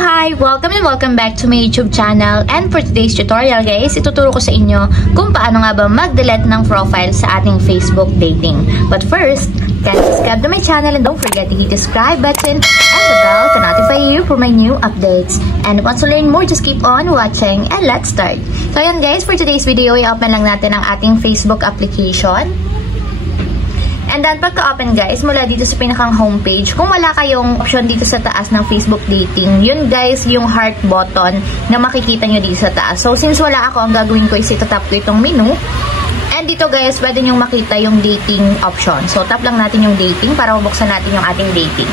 Hi! Welcome and welcome back to my YouTube channel. And for today's tutorial guys, ituturo ko sa inyo kung paano nga ba mag-delete ng profile sa ating Facebook dating. But first, guys, subscribe to my channel and don't forget to hit the subscribe button and the bell to notify you for my new updates. And once you learn more, just keep on watching and let's start. So ayan guys, for today's video, i-open lang natin ang ating Facebook application. And then, pagka-open guys, mula dito sa pinakang homepage, kung wala kayong option dito sa taas ng Facebook dating, yun guys, yung heart button na makikita nyo dito sa taas. So, since wala ako, ang gagawin ko is itatap ko itong menu. And dito guys, pwede nyo makita yung dating option. So, tap lang natin yung dating para mabuksan natin yung ating dating.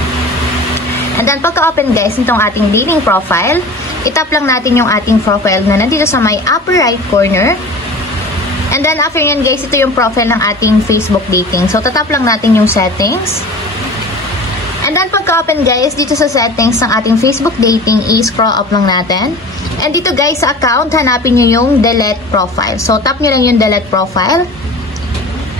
And then, pagka-open guys, itong ating dating profile, itap lang natin yung ating profile na nandito sa may upper right corner. And then, after yan guys, ito yung profile ng ating Facebook dating. So, tatap lang natin yung settings. And then, pagka-open guys, dito sa settings ng ating Facebook dating, i-scroll up lang natin. And dito guys, sa account, hanapin nyo yung delete profile. So, tap nyo lang yung delete profile.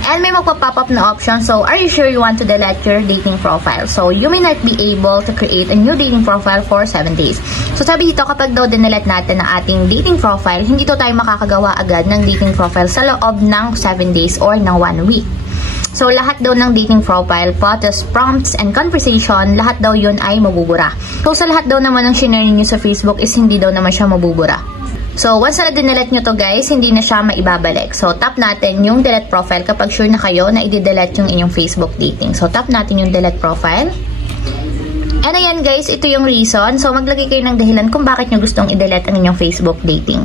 And may magpa-pop up na option. So, are you sure you want to delete your dating profile? So, you may not be able to create a new dating profile for 7 days. So, sabi dito, kapag daw dinelete natin ang ating dating profile, hindi to tayo makakagawa agad ng dating profile sa loob ng 7 days or ng 1 week. So, lahat daw ng dating profile, photos, prompts, and conversation, lahat daw yun ay mabubura. So, sa lahat daw naman ng shinare niyo sa Facebook is hindi daw naman siya mabubura. So, once na dinelete nyo to guys, hindi na siya maibabalik. So, tap natin yung delete profile kapag sure na kayo na i-delete yung inyong Facebook dating. So, tap natin yung delete profile. And ayan guys, ito yung reason. So, maglagay kayo ng dahilan kung bakit nyo gustong i-delete ang inyong Facebook dating.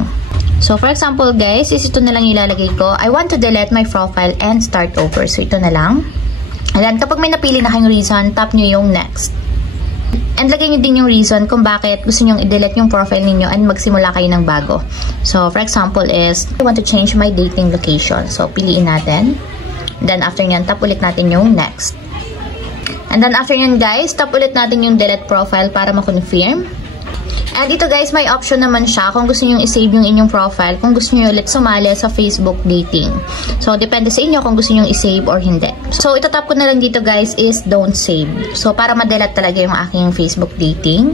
So, for example guys, is ito na lang ilalagay ko. I want to delete my profile and start over. So, ito na lang. And then, kapag may napili na kayong reason, tap nyo yung next. And lagay nyo din yung reason kung bakit gusto nyo i-delete yung profile ninyo and magsimula kayo ng bago. So, for example is, I want to change my dating location. So, piliin natin. Then, after nyan, tap ulit natin yung next. And then, after nyan guys, tap ulit natin yung delete profile para ma-confirm. And ito guys, may option naman siya kung gusto nyo i-save yung inyong profile, kung gusto nyo ulit sumali sa Facebook dating. So, depende sa inyo kung gusto nyo i-save or hindi. So, itatap ko na lang dito guys is don't save. So, para ma-delete talaga yung aking Facebook dating.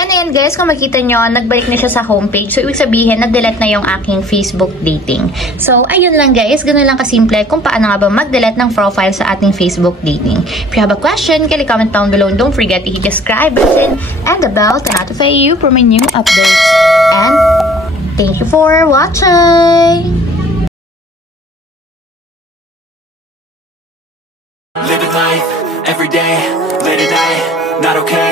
And ayan guys, kung makita nyo, nagbalik na siya sa homepage. So, ibig sabihin, nag-delete na yung aking Facebook dating. So, ayun lang guys, ganun lang kasimple kung paano nga ba mag-delete ng profile sa ating Facebook dating. If you have a question, kindly comment down below and don't forget to hit the subscribe button and the bell to notify you for my new updates. And thank you for watching! Living life, every day, late at night, not okay.